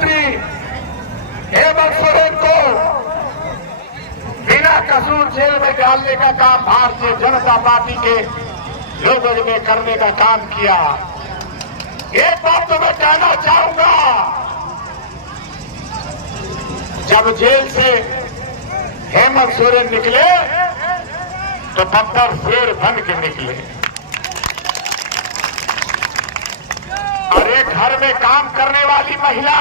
मुख्यमंत्री हेमंत सोरेन को बिना कसूर जेल में डालने का काम भारतीय जनता पार्टी के लोगों ने करने का काम किया। एक बात तो मैं कहना चाहूंगा, जब जेल से हेमंत सोरेन निकले तो बब्बर शेर बन के निकले। और एक घर में काम करने वाली महिला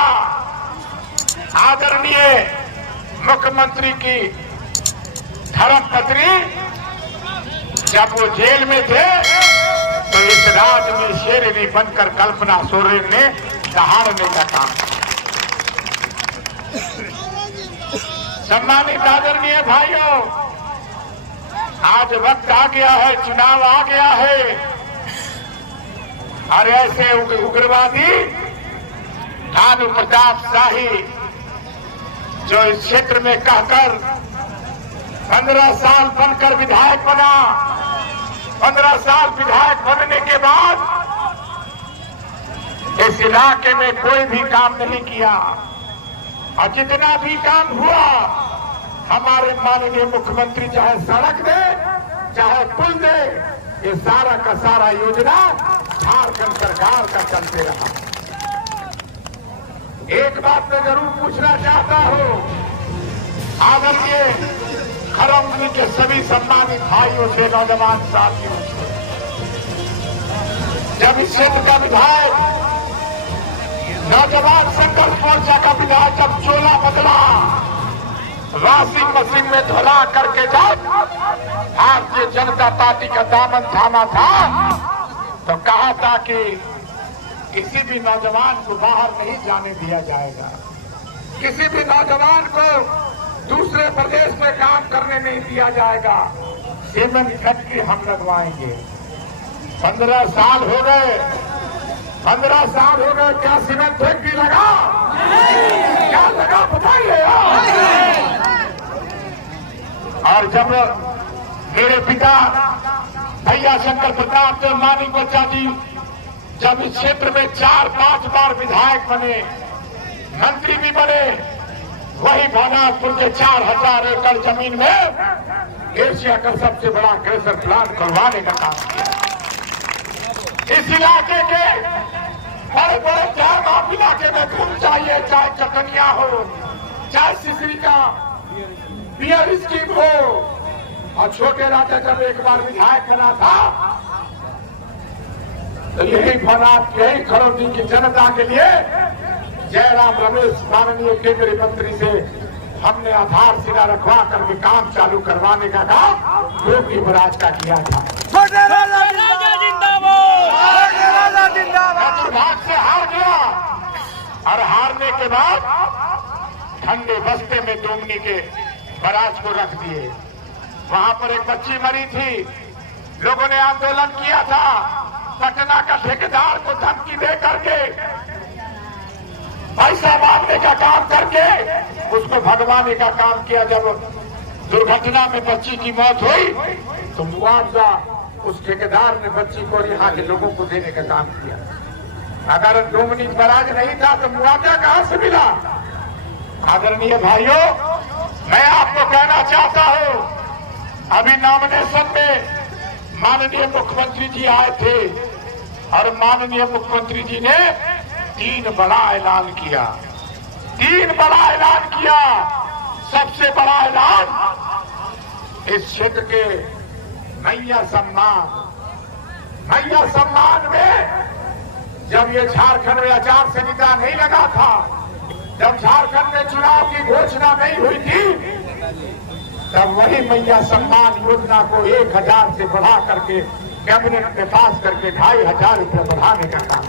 आदरणीय मुख्यमंत्री की धर्मपत्नी जब वो जेल में थे तो इस राज में शेरनी बनकर कल्पना सोरेन ने दहाड़ने का काम किया। सम्मानित आदरणीय भाइयों, आज वक्त आ गया है, चुनाव आ गया है और ऐसे उग्रवादी भानु प्रताप शाही जो इस क्षेत्र में कहकर 15 साल बनकर विधायक बना, 15 साल विधायक बनने के बाद इस इलाके में कोई भी काम नहीं किया और जितना भी काम हुआ हमारे माननीय मुख्यमंत्री चाहे सड़क दे चाहे पुल दे, ये सारा का सारा योजना झारखंड सरकार का चलते रहा। एक बात मैं जरूर पूछना चाहता हूं आदरणीय खरौंदी के सभी सम्मानित भाइयों से, नौजवान साथियों से, जब इस क्षेत्र का विधायक नौजवान संघर्ष मोर्चा का विधायक जब चोला बदला, वॉशिंग मशीन में धुला करके जब भारतीय जनता पार्टी का दामन थामा था तो कहा था कि किसी भी नौजवान को बाहर नहीं जाने दिया जाएगा, किसी भी नौजवान को दूसरे प्रदेश में काम करने नहीं दिया जाएगा, सीमेंट फैक्ट्री हम लगवाएंगे। 15 साल हो गए, 15 साल हो गए, क्या सीमेंट फैक्ट्री लगा? क्या लगा बताइए। और जब मेरे पिता भैया शंकर प्रताप मानी बच्चा जी जब इस क्षेत्र में 4-5 बार विधायक बने, मंत्री भी बने, वही भानापुर के 4000 एकड़ जमीन में एशिया का सबसे बड़ा क्रेशर प्लांट खुलवाने का काम किया। इस इलाके के बड़े बड़े चाय माफ इलाके में घूम चाहिए, चाहे चकनिया हो, चाहे सिसरी का बियर स्कीम हो। और छोटे राजा जब एक बार विधायक बना था तो यही फनात यही खरौंदी की जनता के लिए जयराम रमेश माननीय केंद्रीय मंत्री से हमने आधारशिला रखवा करके काम चालू करवाने का काम योगी युवराज का किया था। दुर्भाग्य से हार गया और हारने के बाद ठंडे बस्ते में डोमनी के बराज को रख दिए। वहां पर एक बच्ची मरी थी, लोगों ने आंदोलन किया था, पटना का ठेकेदार को धमकी दे करके पैसा मांगने का काम करके उसको भगवाने का काम किया। जब दुर्घटना में बच्ची की मौत हुई तो मुआवजा उस ठेकेदार ने बच्ची को और यहाँ के लोगों को देने का काम किया। अगर डोमनी बराज नहीं था तो मुआवजा कहां से मिला? आदरणीय भाइयों, मैं आपको कहना चाहता हूं, अभी नॉमिनेशन में माननीय मुख्यमंत्री जी आए थे और माननीय मुख्यमंत्री जी ने 3 बड़ा ऐलान किया, 3 बड़ा ऐलान किया। सबसे बड़ा ऐलान इस क्षेत्र के मैया सम्मान में जब ये झारखंड में आचार संहिता नहीं लगा था, जब झारखंड में चुनाव की घोषणा नहीं हुई थी, तब वही मैया सम्मान योजना को 1000 से बढ़ा करके कैबिनेट में पास करके 2500 रुपये बढ़ाने का काम।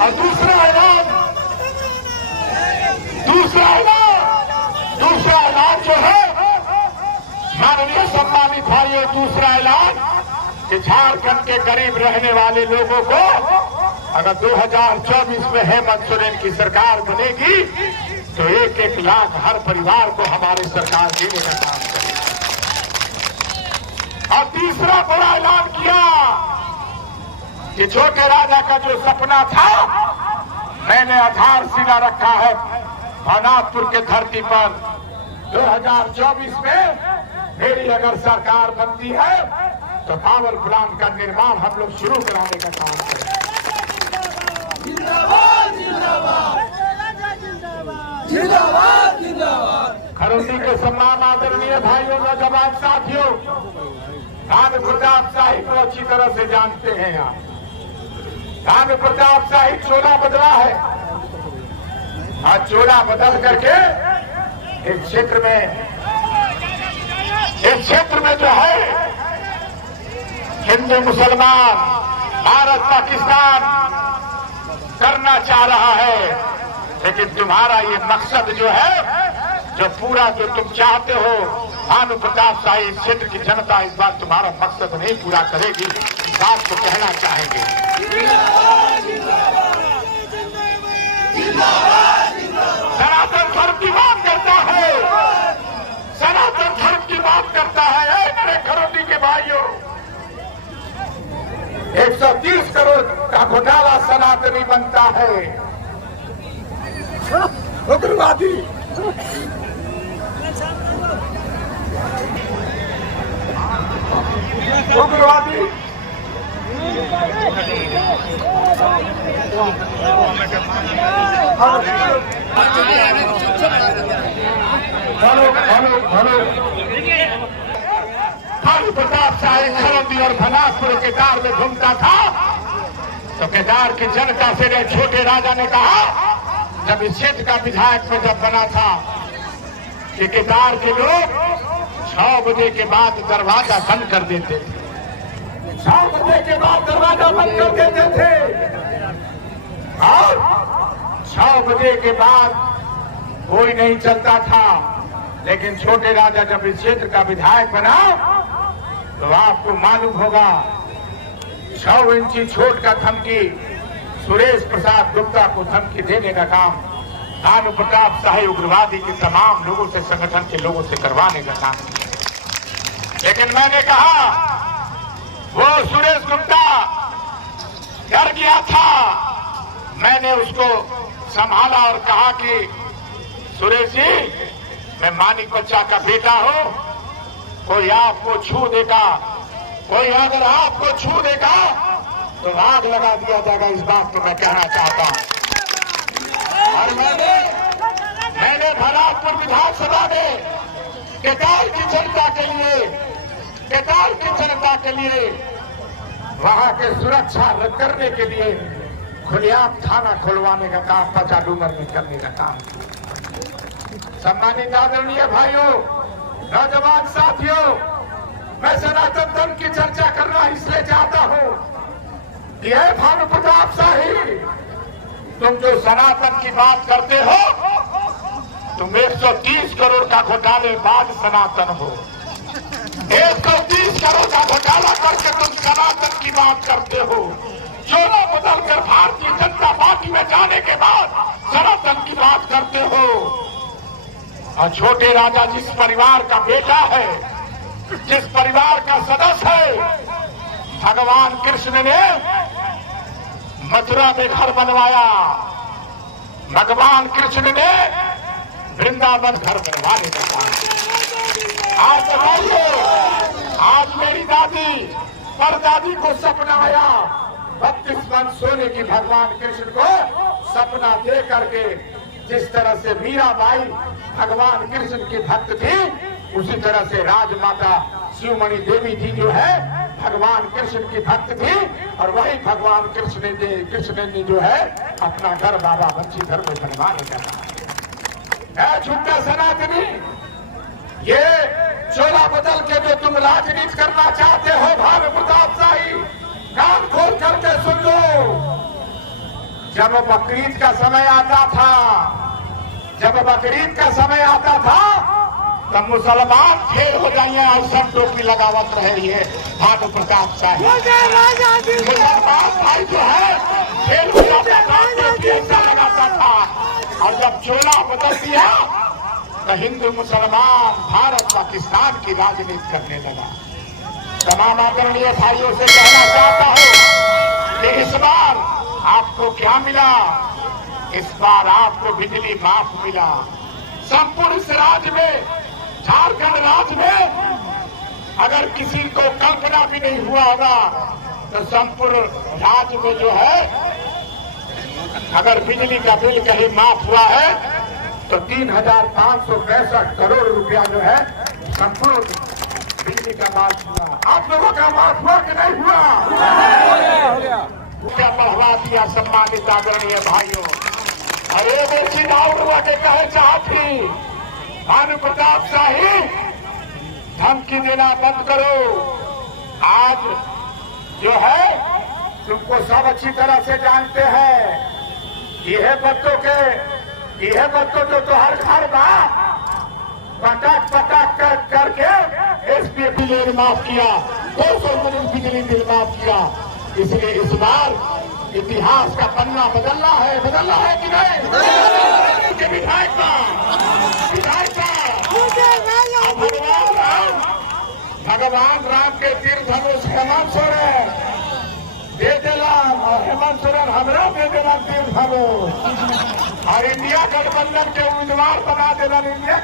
और दूसरा ऐलान जो है माननीय सम्मानित भाइयों, दूसरा ऐलान कि झारखंड के गरीब रहने वाले लोगों को अगर 2024 में हेमंत सोरेन की सरकार बनेगी तो 1-1 लाख हर परिवार को हमारी सरकार देने का काम करेगी। और तीसरा बड़ा ऐलान किया कि छोटे राजा का जो सपना था मैंने आधारशिला रखा है भानापुर के धरती पर। 2024 में मेरी अगर सरकार बनती है तो पावर प्लांट का निर्माण हम लोग शुरू कराने का काम करेंगे। जिंदाबाद जिंदाबाद जिंदाबाद जिंदाबाद। खरोंडी के सम्मान आदरणीय भाइयों नौजवान साथियों, राम प्रताप शाही को अच्छी तरह से जानते हैं आप। राम प्रताप शाही चोला बदला है और चोला बदल करके इस क्षेत्र में जो है हिंदू मुसलमान भारत पाकिस्तान करना चाह रहा है। लेकिन तुम्हारा ये मकसद जो है, जो पूरा जो तुम चाहते हो, भानु प्रताप शाही क्षेत्र की जनता इस बार तुम्हारा मकसद नहीं पूरा करेगी। इस बात को कहना चाहेंगे। सनातन धर्म की बात करता है, सनातन धर्म की बात करता है। मेरे खरोंडी के भाइयों, 130 करोड़ का घोटाला सनातनी बनता है। उग्रवादी उग्रवादी भानु प्रताप शाही खरोंडी और भनासपुर केदार में घूमता था तो केदार की जनता से छोटे राजा ने कहा, जब इस क्षेत्र का विधायक में जब बना था कि केदार के लोग 6 बजे के बाद दरवाजा बंद कर देते थे। 6 बजे के बाद दरवाजा बंद कर देते थे और 6 बजे के बाद कोई नहीं चलता था। लेकिन छोटे राजा जब इस क्षेत्र का विधायक बना तो आपको मालूम होगा 6 इंची छोट का धमकी सुरेश प्रसाद गुप्ता को धमकी देने का काम भानु प्रताप शाही उग्रवादी के तमाम लोगों से, संगठन के लोगों से करवाने का काम किया। लेकिन मैंने कहा वो सुरेश गुप्ता डर गया था। मैंने उसको संभाला और कहा कि सुरेश जी, मैं मानिक बच्चा का बेटा हूं, कोई आपको छू देगा, कोई अगर आपको छू देगा तो आग लगा दिया जाएगा। इस बात को मैं कहना चाहता हूं। और मैंने भनासपुर विधानसभा में केदार की जनता के लिए वहां के सुरक्षा करने के लिए खुलेआम थाना खुलवाने का काम 50 डूमर में करने का काम। सम्मानित आदरणीय भाइयों, नौजवान साथियों, मैं सनातन धर्म की चर्चा करना इसलिए चाहता हूं कि है भानु प्रताप शाही, तुम जो सनातन की बात करते हो, तुम 130 करोड़ का घोटाले बाद सनातन हो। 130 करोड़ का घोटाला करके तुम सनातन की बात करते हो। चोला बदलकर भारतीय जनता पार्टी में जाने के बाद सनातन की बात करते हो। और छोटे राजा जिस परिवार का बेटा है, जिस परिवार का सदस्य है, भगवान कृष्ण ने मथुरा में घर बनवाया, भगवान कृष्ण ने वृंदावन घर बनवाने का काम। आज बताइए, आज मेरी दादी परदादी को सपना आया 32 मन सोने की भगवान कृष्ण को सपना दे करके, जिस तरह से मीराबाई भगवान कृष्ण की भक्त थी, उसी तरह से राजमाता शिवमणि देवी जी जो है भगवान कृष्ण की भक्त थी। और वही भगवान कृष्ण ने जो है अपना घर बाबा बंशीधर में बनवाने का काम। झूठा सनातनी, ये चोला बदल के जो तुम राजनीति करना चाहते हो भानु प्रताप शाही, कान खोल करके सुन लो। जब बकरीद का समय आता था, तब मुसलमान फेल हो जाइए ऐसा टोपी लगावत रहे है भानु प्रताप शाही। मुसलमान भाई जो है फेल हो जाता था, टोपी ऐसा लगाता था। और जब चोला बदल दिया तो हिंदू मुसलमान भारत पाकिस्तान की राजनीति करने लगा। तमाम आदरणीय भाइयों से कहना चाहता हूं कि इस बार आपको क्या मिला? इस बार आपको बिजली माफ मिला। संपूर्ण इस राज्य में, झारखंड राज्य में अगर किसी को कल्पना भी नहीं हुआ होगा तो संपूर्ण राज्य में जो है अगर बिजली का बिल कहीं माफ हुआ है तो 3,565 करोड़ रुपया जो है संपूर्ण बिजली का माफ हुआ। आप लोगों का माफ हुआ कि नहीं हुआ? क्या बढ़वा दिया सम्मानित आदरणीय भाइयों। अरे बेची और हुआ के कहे चाहती भानु प्रताप शाही धमकी देना बंद करो। आज जो है तुमको सब अच्छी तरह से जानते हैं। यह बच्चों जो तुहार घर बा पटाख करके एसपी बिल माफ किया, 200 यूनिट बिजली बिल माफ किया। इसलिए इस बार इतिहास का पन्ना बदलना है कि नहीं? कि विधायक भगवान राम के तीर धनुष हेमंत सोरेन दे देला और हेमंत सोरेन हमरा दे देला तीर धनुष और इंडिया गठबंधन के उम्मीदवार बना देना। इंडिया